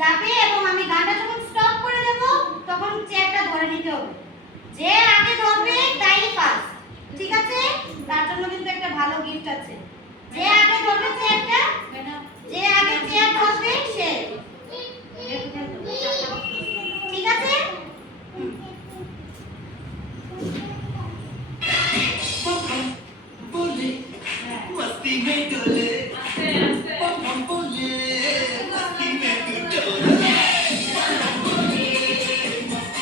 যাবে এবং আমি গানটা যখন স্টপ করে দেব তখন চেয়ারটা ধরে নিতে হবে। যে আগে ধরবে তাই ফার্স্ট, ঠিক আছে? তার জন্য কিন্তু একটা ভালো গিফট আছে। যে আগে ধরবে চেয়ারটা, যে আগে চেয়ার ধরবে সে, ঠিক আছে? मस्ती में डोले हम बोले मस्ती में डोले मस्ती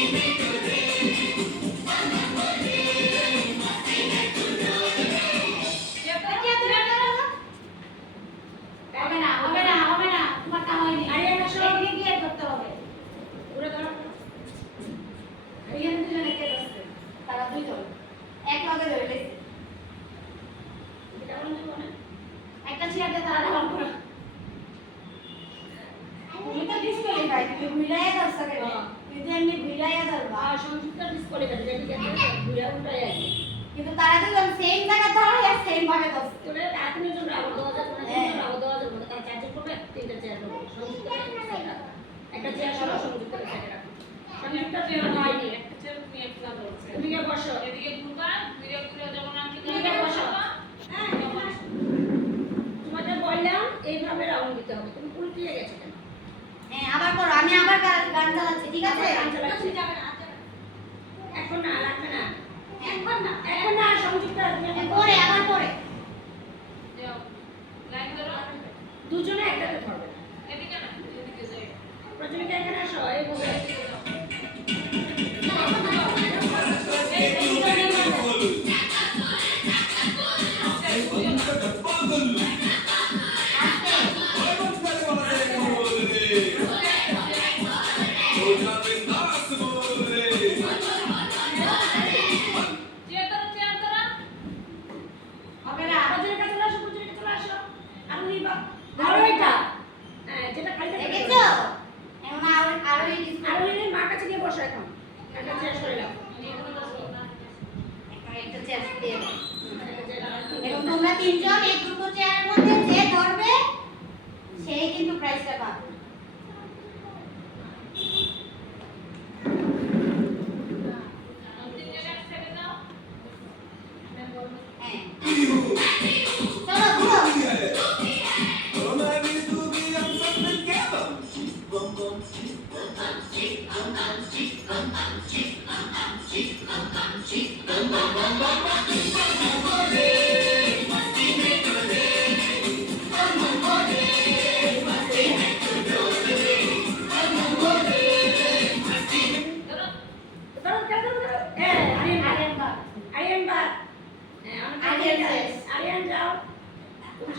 में डोले কিন্তু তারা দুজন সেম জায়গা ধরে আর সেম ভাবে বসে তোরে রাতের জন্য আবার 2000 মধ্যে তার চার্জ করবে তিনটা চেয়ার হবে একটা চেয়ার সরো সংযুক্ত করে সাইডে রাখো সংযুক্ত চেয়ার হয়নি একটা চেয়ার তুমি একটা বলছো তুমি কি বসো এদিকে ঘুরবা ভিডিও করে যখন আমি তুমি কি বসো হ্যাঁ তোমাদের বললাম এইভাবে রাউন্ড দিতে হবে তুমি উল্টিয়ে গেছো কেন হ্যাঁ আবার করো আমি আবার গান চালাচ্ছি ঠিক আছে গান চালাচ্ছি এখন না লাগবে না এখন না সংযুক্ত পরে আবার পরে যাও লাইন ধরো দুজনে একসাথে ধরবে এদিকে না এদিকে যাই প্রথমে এখানে আসো এই বলে এবং তোমরা তিনজন এই দুটো চেয়ারের মধ্যে যে ধরবে সেই কিন্তু প্রাইজটা পাবে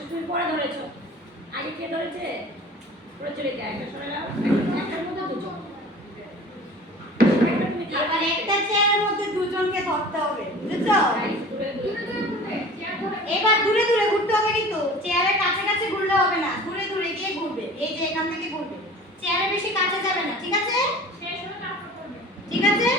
তুমি পরে ধরেছো আগে কে ধরেছে প্রচলিত একটা শুনে নাও একটার মধ্যে দুজন এবার একটা চেয়ারের মধ্যে দুজনকে ধরতে হবে বুঝছো এবার দূরে দূরে ঘুরতে হবে কিন্তু চেয়ারের কাছে কাছে ঘুরলে হবে না দূরে দূরে গিয়ে ঘুরবে এই যে এখান থেকে ঘুরবে চেয়ারের বেশি কাছে যাবে না ঠিক আছে শেষ হলে তারপর করবে ঠিক আছে